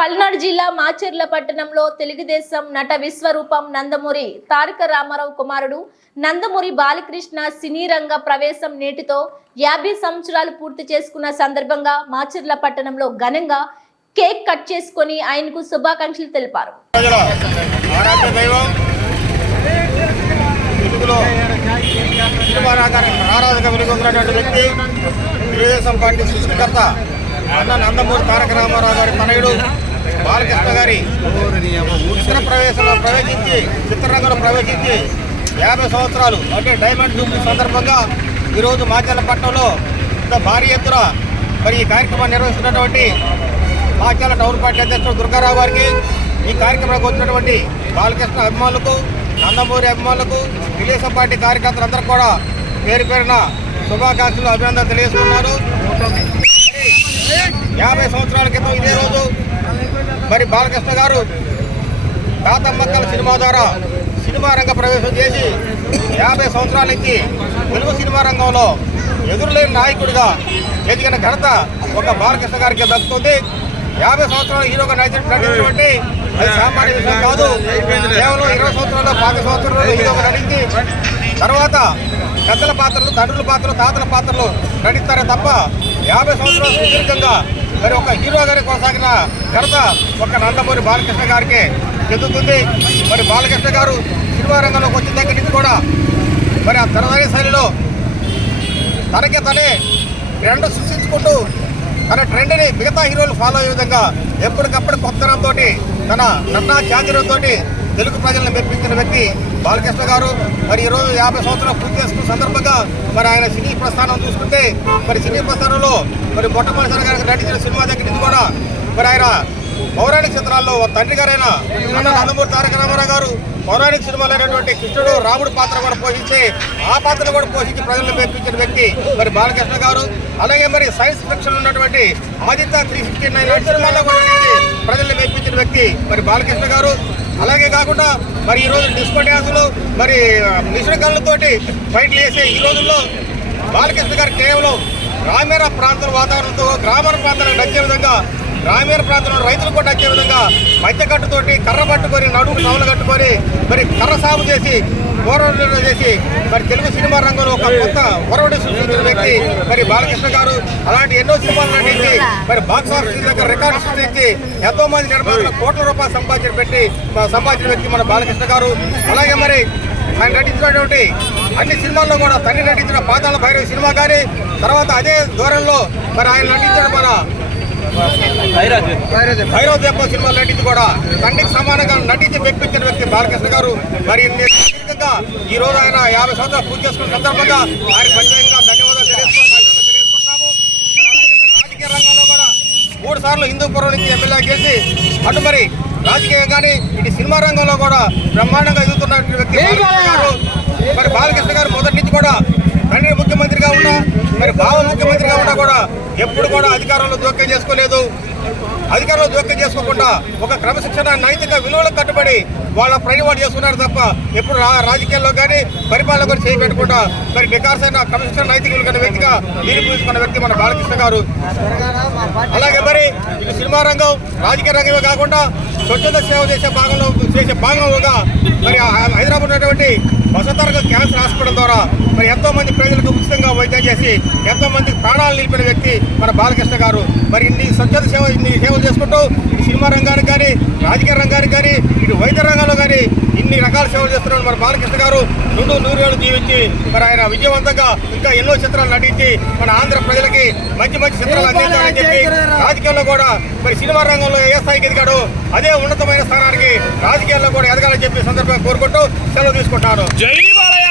పల్నాడు జిల్లా మాచర్ల పట్టణంలో తెలుగుదేశం నట విశ్వరూపం నందమూరి తారక రామారావు కుమారుడు నందమూరి బాలకృష్ణ సినీ రంగ ప్రవేశం నేటితో యాభై సంవత్సరాలు పూర్తి చేసుకున్న సందర్భంగా మాచర్ల పట్టణంలో ఘనంగా కేక్ కట్ చేసుకొని ఆయనకు శుభాకాంక్షలు తెలిపారు. తెలుగుదేశం పార్టీ సృష్టికర్త అన్న నందమూరి తారక రామారావు గారి తనయుడు బాలకృష్ణ గారి చిత్ర ప్రవేశంలో ప్రవేశించి చిత్రరంగంలో ప్రవేశించి యాభై సంవత్సరాలు అంటే డైమండ్ జూబ్లీ సందర్భంగా ఈరోజు మాచర్ల ఇంత భారీ ఎత్తున మరి ఈ కార్యక్రమాన్ని నిర్వహిస్తున్నటువంటి మాచాల టౌన్ పార్టీ అధ్యక్షుడు దుర్గారావు గారికి ఈ కార్యక్రమానికి వచ్చినటువంటి బాలకృష్ణ అభిమానులకు నందమూరి అభిమానులకు తెలుగుదేశం పార్టీ కార్యకర్తలందరూ కూడా పేరు పేరున శుభాకాంక్షలు అభినందనలు తెలియజేస్తున్నారు యాభై సంవత్సరాల క్రితం ఇదే రోజు మరి బాలకృష్ణ గారు తాతమ్మక్కల సినిమా ద్వారా సినిమా రంగ ప్రవేశం చేసి యాభై సంవత్సరాల నుంచి తెలుగు సినిమా రంగంలో ఎదురులేని నాయకుడిగా ఎదిగిన ఘనత ఒక బాలకృష్ణ గారికి దక్కుతుంది. యాభై సంవత్సరాలు హీరోగా నడిచి అది సామాన్య విషయం కాదు. కేవలం ఇరవై సంవత్సరాల్లో పాతి సంవత్సరాల్లో హీరోగా నటించి తర్వాత పెద్దల పాత్రలు తండ్రుల పాత్రలు తాతల పాత్రలు నటిస్తారే తప్ప యాభై సంవత్సరాలు సుదీర్ఘంగా మరి ఒక హీరో గారి కొనసాగిన ఘనత ఒక నందమూరి బాలకృష్ణ గారికి చెందుతుంది. మరి బాలకృష్ణ గారు సినిమా రంగంలోకి వచ్చిన దగ్గర నుంచి కూడా మరి ఆ తనదైన శైలిలో తనకి తనే ట్రెండ్ సృష్టించుకుంటూ తన ట్రెండ్ని మిగతా హీరోలు ఫాలో అయ్యే విధంగా ఎప్పటికప్పుడు కొత్తనంతో తన నటనా ఖ్యాతితో తెలుగు ప్రజలను మెప్పించిన వ్యక్తి బాలకృష్ణ గారు మరి ఈరోజు యాభై సంవత్సరాలు పూర్తి చేసుకున్న సందర్భంగా మరి ఆయన సినీ ప్రస్థానం చూసుకుంటే మరి సినీ ప్రస్థానంలో మరి మొట్టమొదటిసారి గారికి నటించిన సినిమా దగ్గర నుంచి కూడా మరి ఆయన పౌరాణిక చిత్రాల్లో తండ్రి గారైన నందమూరి తారక రామారావు గారు పౌరాణిక సినిమాలైనటువంటి అయినటువంటి కృష్ణుడు రాముడు పాత్ర కూడా పోషించి ఆ పాత్రను కూడా పోషించి ప్రజలను మెప్పించిన వ్యక్తి మరి బాలకృష్ణ గారు. అలాగే మరి సైన్స్ ఫిక్షన్ ఉన్నటువంటి ఆదిత్య త్రీ సిక్స్టీ నైన్ సినిమాల్లో కూడా ప్రజల్ని ప్రజలను మెప్పించిన వ్యక్తి మరి బాలకృష్ణ గారు. అలాగే కాకుండా మరి ఈరోజు రోజు డిస్కో డ్యాన్సులు మరి మిషన్ కళ్ళతోటి ఫైట్లు వేసే ఈ రోజుల్లో బాలకృష్ణ గారు కేవలం గ్రామీణ ప్రాంతాల వాతావరణంతో గ్రామీణ ప్రాంతాలకు నచ్చే విధంగా గ్రామీణ ప్రాంతంలో రైతులు కూడా నచ్చే విధంగా మధ్యకట్టుతోటి కర్ర పట్టుకొని నడుము కవలు కట్టుకొని మరి కర్ర సాగు చేసి పోరాటం చేసి మరి తెలుగు సినిమా రంగంలో ఒక కొత్త ఒరవడి సృష్టించిన వ్యక్తి మరి బాలకృష్ణ గారు అలాంటి ఎన్నో సినిమాలు నటించి మరి బాక్స్ ఆఫీస్ దగ్గర రికార్డు సృష్టించి ఎంతో మంది నిర్మాతలు కోట్ల రూపాయలు సంపాదించిన పెట్టి సంపాదించిన వ్యక్తి మన బాలకృష్ణ గారు. అలాగే మరి ఆయన నటించినటువంటి అన్ని సినిమాల్లో కూడా తండ్రి నటించిన పాతాల భైరవ సినిమా కానీ తర్వాత అదే దూరంలో మరి ఆయన నటించిన మన భైరవ దేవ సినిమా నటించి కూడా తండ్రికి సమానంగా నటించి వ్యక్తించిన వ్యక్తి బాలకృష్ణ గారు. మరి దీర్ఘంగా ఈ రోజు ఆయన యాభై సంవత్సరాలు పూర్తి చేసుకున్న సందర్భంగా ఆయన ప్రత్యేకంగా ధన్యవాదాలు తెలియజేసుకుంటున్నాము రాజకీయ రంగంలో కూడా మూడు సార్లు హిందూపురం నుంచి ఎమ్మెల్యే గెలిచి అటు మరి రాజకీయం కానీ ఇటు సినిమా రంగంలో కూడా బ్రహ్మాండంగా ఎదుగుతున్న వ్యక్తి మరి బాలకృష్ణ గారు మొదటి నుంచి కూడా తండ్రి ముఖ్యమంత్రిగా ఉన్నా మరి బావ ముఖ్యమంత్రిగా ఉన్నా కూడా ఎప్పుడు కూడా అధికారంలో జోక్యం చేసుకోలేదు. అధికారంలో జోక్యం చేసుకోకుండా ఒక క్రమశిక్షణ నైతిక విలువలకు కట్టుబడి వాళ్ళ పని చేసుకున్నారు తప్ప ఎప్పుడు రా- రాజకీయాల్లో కానీ పరిపాలన కూడా చేయబెట్టకుండా మరి నికార్సైన క్రమశిక్షణ నైతిక విలువ వ్యక్తిగా వ్యక్తిగా నిరూపించుకున్న వ్యక్తి మన బాలకృష్ణ గారు. అలాగే మరి ఇటు సినిమా రంగం రాజకీయ రంగమే కాకుండా స్వచ్ఛంద సేవ చేసే భాగంలో చేసే భాగంగా మరి ఆ హైదరాబాద్ ఉన్నటువంటి వసతరగ క్యాన్సర్ హాస్పిటల్ ద్వారా మరి ఎంతో మంది ప్రజలకు ఉచితంగా వైద్యం చేసి ఎంతో మంది ప్రాణాలు నిలిపిన వ్యక్తి మన బాలకృష్ణ గారు. మరి ఇన్ని స్వచ్ఛంద సేవ ఇన్ని సేవలు చేసుకుంటూ సినిమా రంగానికి రాజకీయ రంగానికి కానీ ఇటు వైద్య రంగంలో కానీ ఇన్ని రకాల సేవలు చేస్తున్నారు. మన బాలకృష్ణ గారు రెండు నూరేళ్ళు జీవించి మరి ఆయన విజయవంతంగా ఇంకా ఎన్నో చిత్రాలు నటించి మన ఆంధ్ర ప్రజలకి మంచి మంచి చిత్రాలు అందించాలని చెప్పి రాజకీయాల్లో కూడా మరి సినిమా రంగంలో ఏ స్థాయికి ఎదిగాడో అదే ఉన్నతమైన స్థానానికి రాజకీయాల్లో కూడా ఎదగాలని చెప్పి సందర్భంగా కోరుకుంటూ సెలవు తీసుకుంటాను జై బాలయ్య!